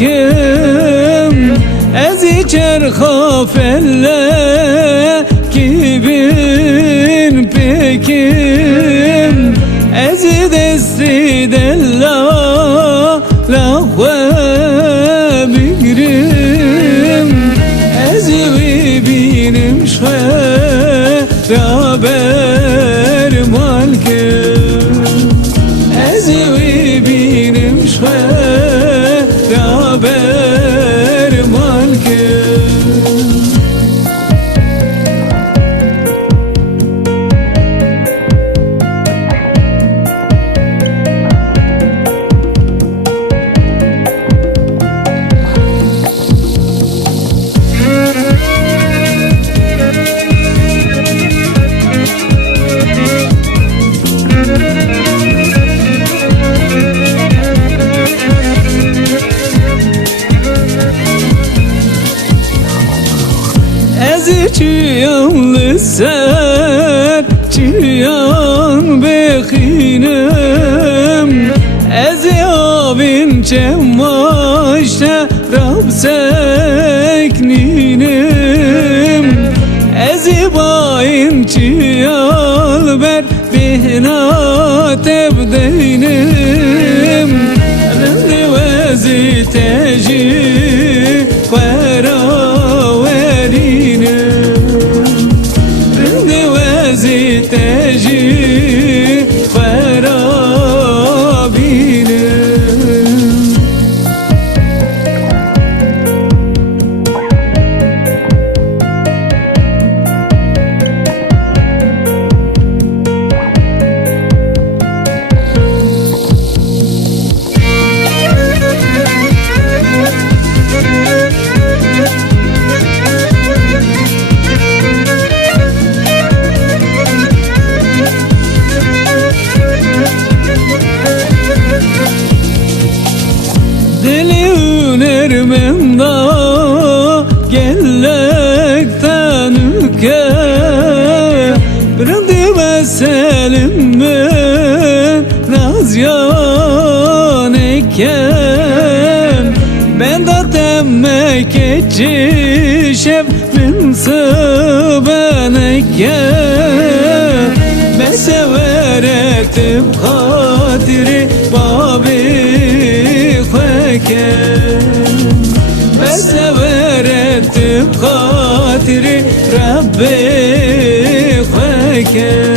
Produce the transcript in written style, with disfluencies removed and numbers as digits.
malkem ezi çerha felle kibin pekim ezi desti della lahve bigrim ezi binim şeraber malkem ezi binim şeraber malkem. Ezi çiyanlı ser çiyan bekinem ezi abin çemaşte Rab sekninim ezi bayin çiyal ber bihna tebdeynim rende vezi teji khera تجي خرابينا Ermenda gellekten üke Brandi meselim ben razyan eken Ben de temmek etçi şef min sıben eken Ben severek tib hatiri babi kheken severettim hatiri Rabbi kheke